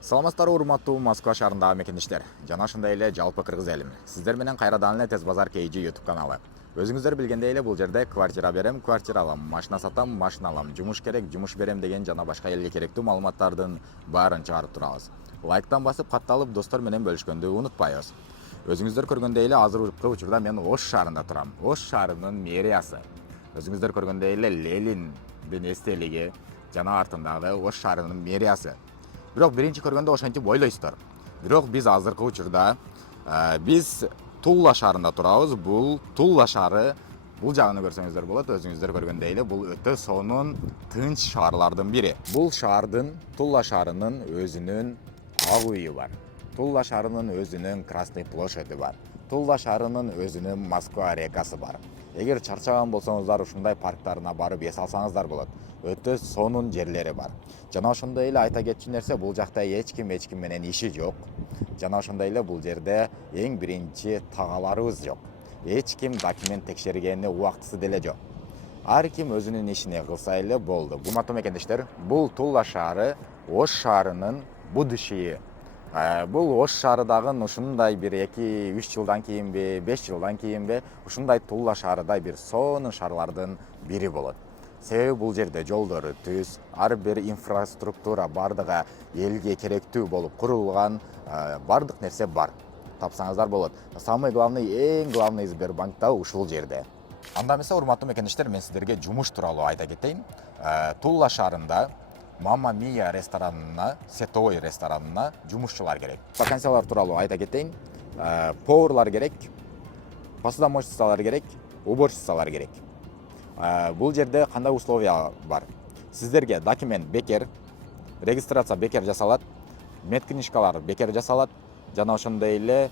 Саламаттар урматтуу Москва шаарындагы мекендештер. Жана ошондой эле жалпы кыргыз элим. Сиздер менен кайрадан эле Тез базар KG YouTube каналы. Өзүңүздөр билгендей эле бул жерде квартира берем, квартира алам, машина сатам, машина алам, жумуш керек, жумуш берем деген жана башка элге керектүү маалыматтардын баарын чыгарып турабыз. Лайктан басып, катталып, достор менен бөлүшкөндү унутпайбыз. Өзүңүздөр көргөндөй эле азыркы учурда мен Ош шаарында турам. Ош шаарынын мэриясы. Өзүңүздөр көргөндөй эле Лениндин эстелиги жана артындагы Ош шаарынын мэриясы. Бирок биринчи көргөндө ошентип ойлойсуздар. Бирок биз азыркы учурда биз Тула шаарында турабыз. Бул Тула шаары, бул жагын көрсөңүздөр болот. Өзүңүздөр көргөндөй эле бул өтө сонун тынч шаарлардын бири. Бул шаардын, Тула шаарынын өзүнүн ак үйү бар. Тула шаарынын өзүнүн Красный площади бар. Тула шаарынын өзүнүн Москва рекасы бар. Эгер чарчаган болсоңуздар, ушундай парктарына барып эс алсаңыздар болот. Өтө сонун жерлери бар. Жана ошондой эле айта кетчү нерсе, бул жакта эч ким менен иши жок. Жана ошондой эле бул жерде эң биринчи тагаларыбыз жок. Эч ким документ текшергени убактысы деле жок. Ар ким өзүнүн ишин кылса эле болду. Урматтуу мекендештер, бул Тула шаары Ош шаарынын будущее. Бул Ош шаары дагы ушундай бир 2-3 жылдан кийинби, 5 жылдан кийинби ушундай Тула шаары да бир сонун шаарлардын бири болот. Себеби бул жерде жолдору түз, ар бир инфраструктура бардыгы элге керектүү болуп курулган, бардык нерсе бар. Тапсаңыздар болот. Самый главный, эң главный Сбербанк да ушул жерде. Анда эмесе, урматтуу мекендештер, мен сиздерге жумуш тууралуу айта кетейин. Тула шаарында Мама Мия ресторанына, Сетовой ресторанына жумушчулар керек. Вакансиялар тууралуу айта кетейин. Поварлар керек, посудомоечницалар керек, уборщицалар керек. Бул жерде кандай условия бар? Сиздерге документ бекер, регистрация бекер жасалат, медкнижкалар бекер жасалат, жана ошондой эле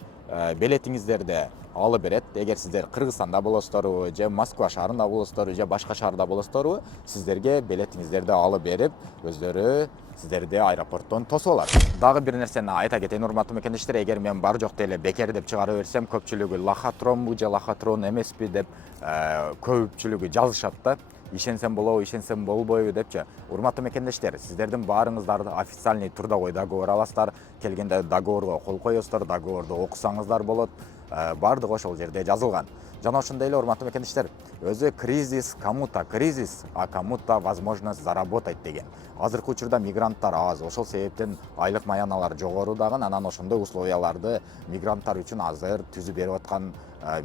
билетиңиздерди алып берет. Эгер сиздер Кыргызстанда болосуздарбы, же Москва шаарында болосуздарбы, же башка шаарда болосуздарбы, сиздерге билетиңиздерди алып берип, өздөрү сиздерди аэропорттон тосуп алат. Дагы бир нерсени айта кетейин, урматтуу мекендештер, эгер мен бар жок деле бекер деп чыгарып берсем, көпчүлүгү лохотронбу же лохотрон эмеспи деп көпчүлүгү жазышат да. Ишенсем болобу, ишенсем болбойбу депчи. Урматтуу мекендештер, сиздердин баарыңыздарды официальный трудовой договор аласыздар. Келгенде договорго кол коесуздар, договорду окусаңыздар болот. Бардыгы ошол жерде жазылган. Жана ошондой эле, урматтуу мекендештер, өзү кризис, кому-то кризис, а кому-то возможность заработать деген. Азыркы учурда мигранттар аз, ошол себептен айлык маяналар жогору дагы, анан ошондой условияларды мигранттар үчүн азыр түзүп берип аткан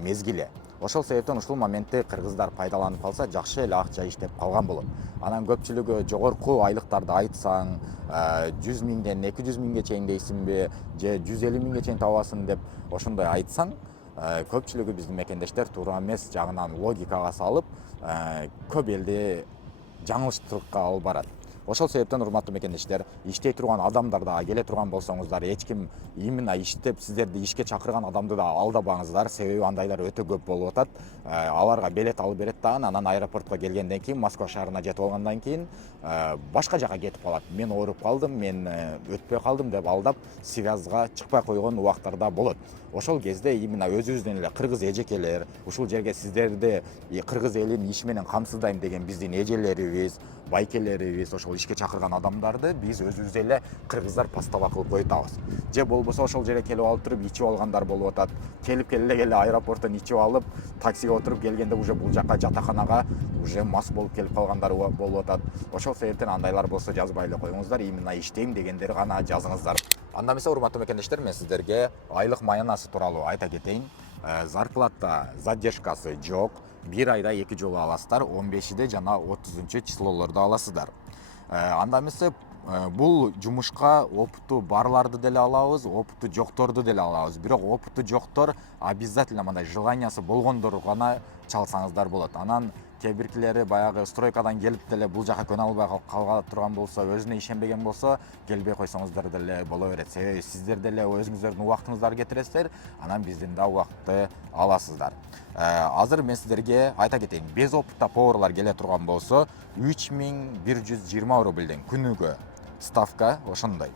мезгили. Ошол себептен ушул моментти кыргыздар пайдаланып калса, жакшы эле акча иштеп калган болот. Анан көпчүлүгү жогорку айлыктарды айтсаң, 100 миңден 200 миңге чейин дейсиңби, же 150 миңге чейин табасың деп ошондой айтсаң, көпчүлүгү биздин мекендештер туура эмес жагынан логикага салып, көп элди жаңылыштырыкка алып барат. Ошол себептен, урматтуу мекендештер, иштей турган адамдар да келе турган болсоңуздар, эч ким именно иштеп сиздерди ишке чакырган адамды да алдабаңыздар, себеби андайлар өтө көп болуп атат. Аларга билет алып берет дагы, анан аэропортко келгенден кийин, Москва шаарына жетип алгандан кийин башка жака кетип калат. Мен ооруп калдым, мен өтпөй калдым деп алдап, связга чыкпай койгон убактарда болот. Ошол кезде именно өзүбүздүн эле кыргыз эжекелер, ушул жерге сиздерди кыргыз элин иш менен камсыздайм деген биздин эжелерибиз, байкелерибиз, ошол ишке чакырган адамдарды биз өзүбүз эле кыргыздар постава кылып коютабыз. Же болбосо ошол жерге келип алып туруп ичип алгандар болуп атат. Келип келе аэропорттон ичип алып, таксиге отуруп келгенде уже бул жака жатаканага уже мас болуп келип калгандар болуп атат. Ошол себептен андайлар болсо жазбай эле коюңуздар, именно иштейм дегендер гана жазыңыздар. Анда эмесе, урматтуу мекендештер, мен сиздерге айлык маянасы тууралуу айта кетейин. Зарплата задержкасы жок. Бир айда 2 жолу аласыздар, 15-де жана 30 числолордо аласыздар. Анда эмесе, бул жумушка опыту барларды деле алабыз, опыту жокторду деле алабыз. Бирок опыту жоктор обязательно мындай желаниясы болгондор гана чалсаңыздар болот. Анан кээ биркилери баягы стройкадан келип деле бул жака көнө албай кала турган болсо, өзүнө ишенбеген болсо, келбей койсоңуздар деле боло берет. Себеби сиздер деле өзүңүздөрдүн убактыңыздарды кетиресиздер, анан биздин да убакытты аласыздар. Азыр мен сиздерге айта кетейин, без опытта поварлар келе турган болсо, 3120 евро билдим күнүгө. Ставка ошондой.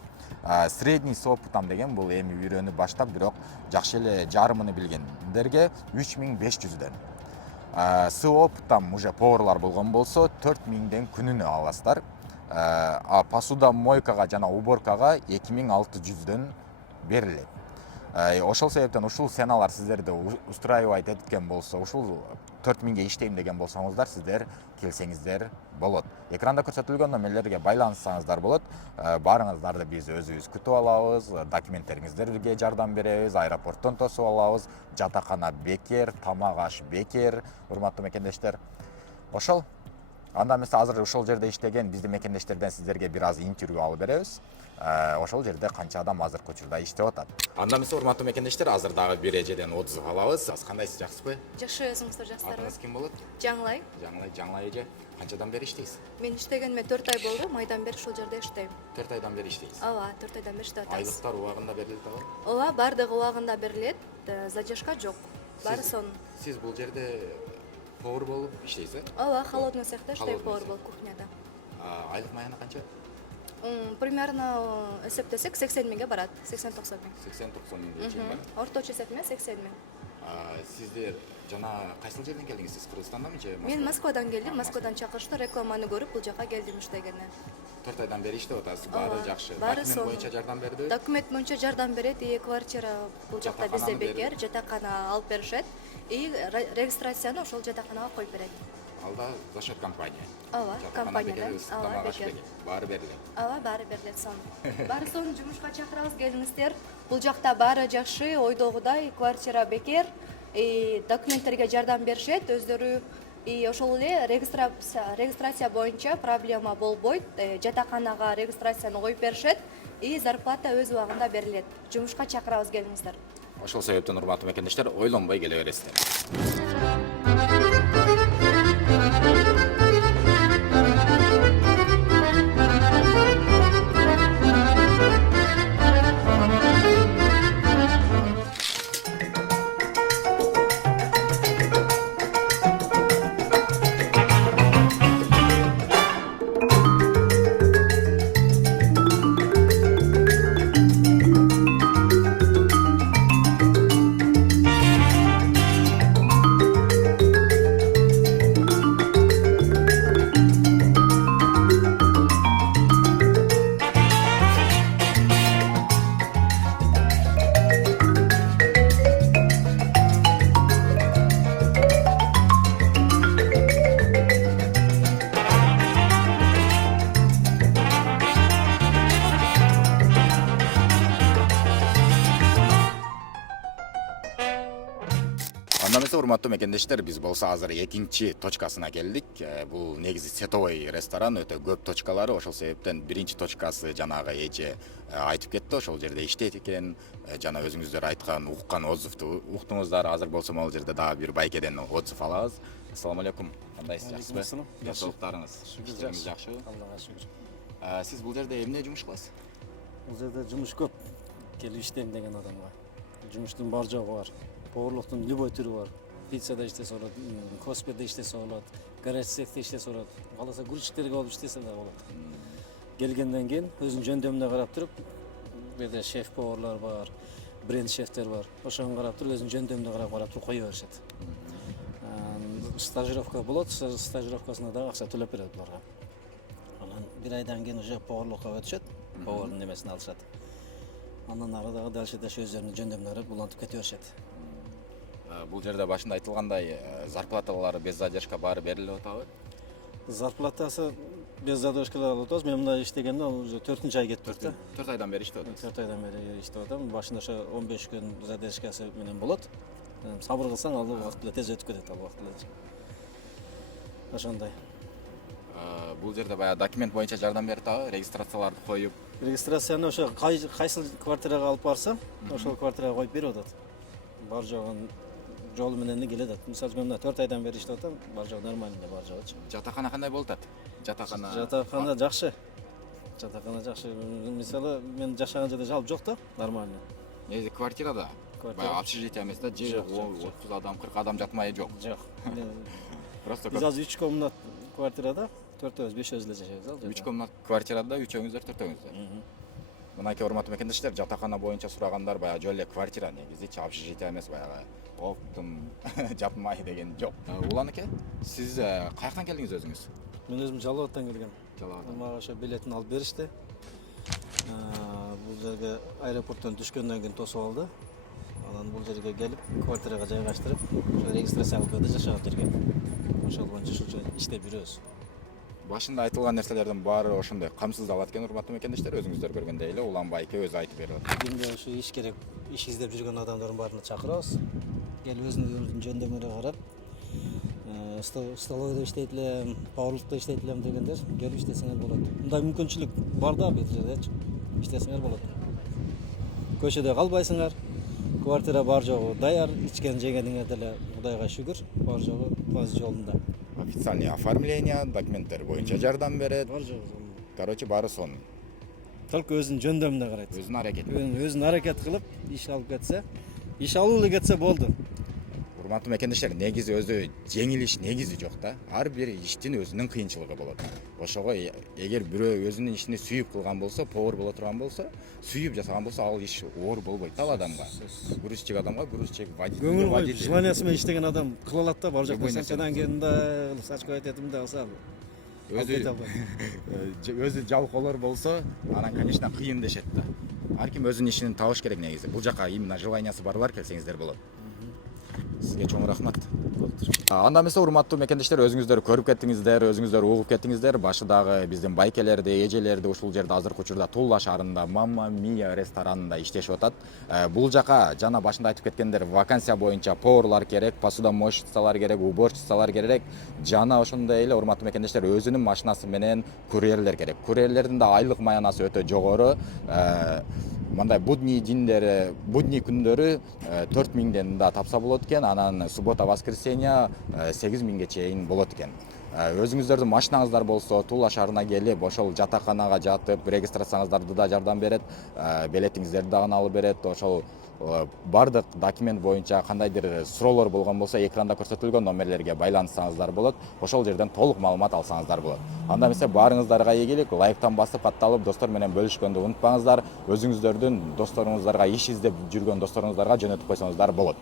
Средний с опытом деген бул эми үйрөнүп баштап, бирок жакшы эле жарымыны билгендерге 3500дөн. С опытом уже поварлар болгон болсо 4000ден күнүнө аласыздар. А посуда мойкага жана уборкага 2600дөн берилет. Ошол себептен ушул ценалар сиздерди устраивать эткен болсо, ушул 4000 иштейм деген болсоңуздар, сиздер келсеңиздер болот. Экранда көрсөтүлгөн номерлерге байланыссаңыздар болот. Баарыңыздарды биз өзүбүз күтүп алабыз, документтериңиздерге жардам беребиз, аэропорттон тосуп алабыз, жатакана бекер, тамак аш бекер, урматтуу мекендештер. Ошол анда эмесе азыр ошол жерде иштеген биздин мекендештерден сиздерге бир аз интервью алып беребиз. Ошол жерде канча адам азыркы учурда иштеп атат. Анда эмесе урматтуу мекендештер, азыр дагы бир эжеден отзыв алабыз. Кандайсыз, жакшысызбы? Жакшы, өзүңүздөр жакшысыздарбы? Атыңыз ким болот? Жаңылай. Жаңылай эже. Канчадан бери иштейсиз? Мен иштегениме 4 ай болду, майдан бери ушул жерде иштейм. 4 айдан бери иштейсиз. Ооба, 4 айдан бери иштеп атабыз. Айлыктар убагында берилет абы? Ооба, баардыгы убагында берилет, задержка жок. Баары сонун. Сиз бул жерде повар болуп иштейсиз? Ооба, холодный цехта иштейм, повар болуп кухняда. Айлык маягына канча? Примерно эсептесек 80 миңге барат, 80-90 миң. 80-90 миңге чейин барат. Орточо эсеп менен 80 миң. Сиздер жана кайсыл жерден келдиңиз? Сиз Кыргызстандамы же? Мен Москвадан келдим, Москвадан чакырышты, рекламаны көрүп бул жака келдим иштегене. 4 айдан бери иштеп атасыз, баары жакшы. Баары Документ сонун. боюнча жардам берди? Документ боюнча жардам берет, и квартира бул жакта бизде Жатакананы бекер, жатакана алып беришет, и регистрацияны ошол жатаканага коюп берет. Алда за счет компания. Ооба, компаниядан. Ооба, бекер. Баары берилет. Ооба, баары берилет сонун. Баары сонун, жумушка чакырабыз, келиңиздер. Бул жакта баары жакшы, ойдогудай, квартира бекер, документтерге жардам беришет, өздөрү ошол эле регистрация боюнча проблема болбойт. Жатаканага регистрацияны коюп беришет, зарплата өз убагында берилет. Жумушка чакырабыз, келиңиздер. Ошол себептен урматтуу мекендештер, ойлонбой келе бересиздер. Анда эмесе урматтуу мекендештер, биз болсо азыр экинчи точкасына келдик. Бул негизи сетовой ресторан, өтө көп точкалары, ошол себептен биринчи точкасы жанагы эже айтып кетти, ошол жерде иштейт экен. Жана өзүңүздөр айткан, уккан отзывду уктуңуздар. Азыр болсо могул жерде дагы бир байкеден отзыв алабыз. Ассаламу алейкум. Кандайсыз, жакшысызбы? Денсаулыктарыңыз жакшыбы? Аллага шүгүр. Сиз бул жерде эмне жумуш кыласыз? Бул жерде жумуш көп. Келип иштейм деген адамга. Жумуштун бар жогу бар. Поварлыктын любой түрү бар. Пиццада иштесе болот, косперде иштесе болот, гараж цехте иштесе болот. Кааласа грузчиктерге болуп иштесе да болот. Келгенден кийин өзүнүн жөндөмүнө карап туруп, бу жерде шеф-поварлар бар, бренд шефтер бар. Ошого карап туруп өзүнүн жөндөмүнө карап туруп кое беришет. Стажировка болот, стажировкасына дагы акча төлөп берет буларга. Анан бир айдан кийин уже поварлыкка өтүшөт, повардын немесин алышат. Андан ары дагы дальше өздөрүнүн жөндөмүнө карап улантып кете беришет. Бул жерде башында айтылгандай зарплаталары без задержка баары берилип атабы? Зарплатасы без задержкалар алып атабыз. Мен мында иштегенде уже 4-нчы ай кетип атты. 4 айдан бери иштеп атасыз. 4 айдан бери иштеп атам. Башында ошо 15 күн задержкасы менен болот. Сабыр кылсаң ал убакыт эле тез өтүп кетет, ал убакыт эле. Ошондой. Бул жерде баягы документ боюнча жардам берет абы, регистрацияларды коюп. Регистрацияны ошо кайсыл квартирага алып барса, ошол квартирага коюп берип атат. Бар жогун жолу менен эле келет. Мисалы үчүн мына 4 айдан бери иштеп атам, бар жогу нормально бар жогучу. Жатакана кандай болуп атат? Жатакана жакшы. Жатакана жакшы. Мисалы мен жашаган жерде жалпы жок да, нормально. Негизи квартирада, баягы общежитие эмес да, же 30 адам, 40 адам жатмайы жок. Жок. Просто Биз азыр 3 комнат квартирада 4-өбүз, 5-өбүз эле жашайбыз ал жерде. 3 комнат квартирада 3-өңүздөр, 4-өңүздөр. Мынакей урматтуу мекендештер, жатакана боюнча сурагандар баягы жөн эле квартира, негизи общежитие эмес, баягы оптум жапмай деген жок. Улан аке, сиз каяктан келдиңиз өзүңүз? Мен өзүм Жалал абадтан келгем. жалагадан? Мага ошо билетин алып беришти. Бул жерге аэропорттон түшкөндөн кийин тосуп алды. Анан бул жерге келип, квартирага жайгаштырып, ошо регистрация алып берди жашаган жерге. Ошол боюнча ушунча иштеп жүрөбүз. Башында айтылган нерселердин баары ошондой камсыздалат экен, урматтуу мекендештер, өзүңүздөр көргөндөй эле уланбай эки өзү айтып берип атат. Бизде ушу иш керек, иш издеп жүргөн адамдардын баарына чакырабыз. Келип өзүнүн жөндөмүнө карап, столовойдо иштейт элем, поварлыкта иштейт элем дегендер келип иштесеңер болот. Мындай мүмкүнчүлүк бар да бул жердечи. Иштесеңер болот. Көчөдө калбайсыңар. Квартира бар жогу даяр, ичкен жегениңер деле Кудайга шүгүр, бар жогу өз жолунда. Официальный оформление, документтер боюнча жардам берет. Бар жогу. Короче, баары сонун. Только өзүнүн жөндөмүнө карайт. Өзүнүн аракети. Өзүн аракет кылып, иш алып кетсе, иш алуу эле кетсе болду. Урматтуу мекендештер, негизи өзү жеңил иш негизи жок да. Ар бир иштин өзүнүн кыйынчылыгы болот. Ошого эгер бирөө өзүнүн ишин сүйүп кылган болсо, повар боло турган болсо, сүйүп жасаган болсо, ал иш оор болбойт ал адамга. Грузчик адамга грузчик, водитель. Көңүл коюп, желаниясы менен иштеген адам кыла алат да, бар жакта Любой санчадан нерсени. кийин мындай сачко этетимди алса. өзү жалкоолор болсо, анан конечно кыйын дешет да. Ар ким өзүнүн ишин табыш керек негизи. Бул жака именно желаниясы барлар келсеңиздер болот. Сизге чоң рахмат. Анда эмесе урматтуу мекендештер, өзүңүздөр көрүп кеттиңиздер, өзүңүздөр угуп кеттиңиздер. Башыдагы биздин байкелерди, эжелерди ушул жерде азыркы учурда Тула шаарында Мамма Мия ресторанында иштешип атат. Бул жака жана башында айтып кеткендер, вакансия боюнча поварлар керек, посудомоечницалар керек, уборщицалар керек, жана ошондой эле урматтуу мекендештер өзүнүн машинасы менен курьерлер керек. Курьерлердин да айлык маянасы өтө жогору. Мындай будний күндөрү 4000ден да тапса болот экен, анан суббота воскресенье 8000ге чейин болот экен. Өзүңүздөрдүн машинаңыздар болсо, Тула шаарына келип, ошол жатаканага жатып регистрацияңыздарды да жардам берет, билетиңиздерди дагы алып берет. Ошол бардык документ боюнча кандайдыр суроолор болгон болсо, экранда көрсөтүлгөн номерлерге байланышсаңыздар болот. Ошол жерден толук маалымат алсаңыздар болот. Анда эмесе баарыңыздарга ийгилик, лайктан басып, катталып, достор менен бөлүшкөндү унутпаңыздар. Өзүңүздөрдүн досторуңуздарга, иш издеп жүргөн досторуңуздарга жөнөтүп койсоңуздар болот.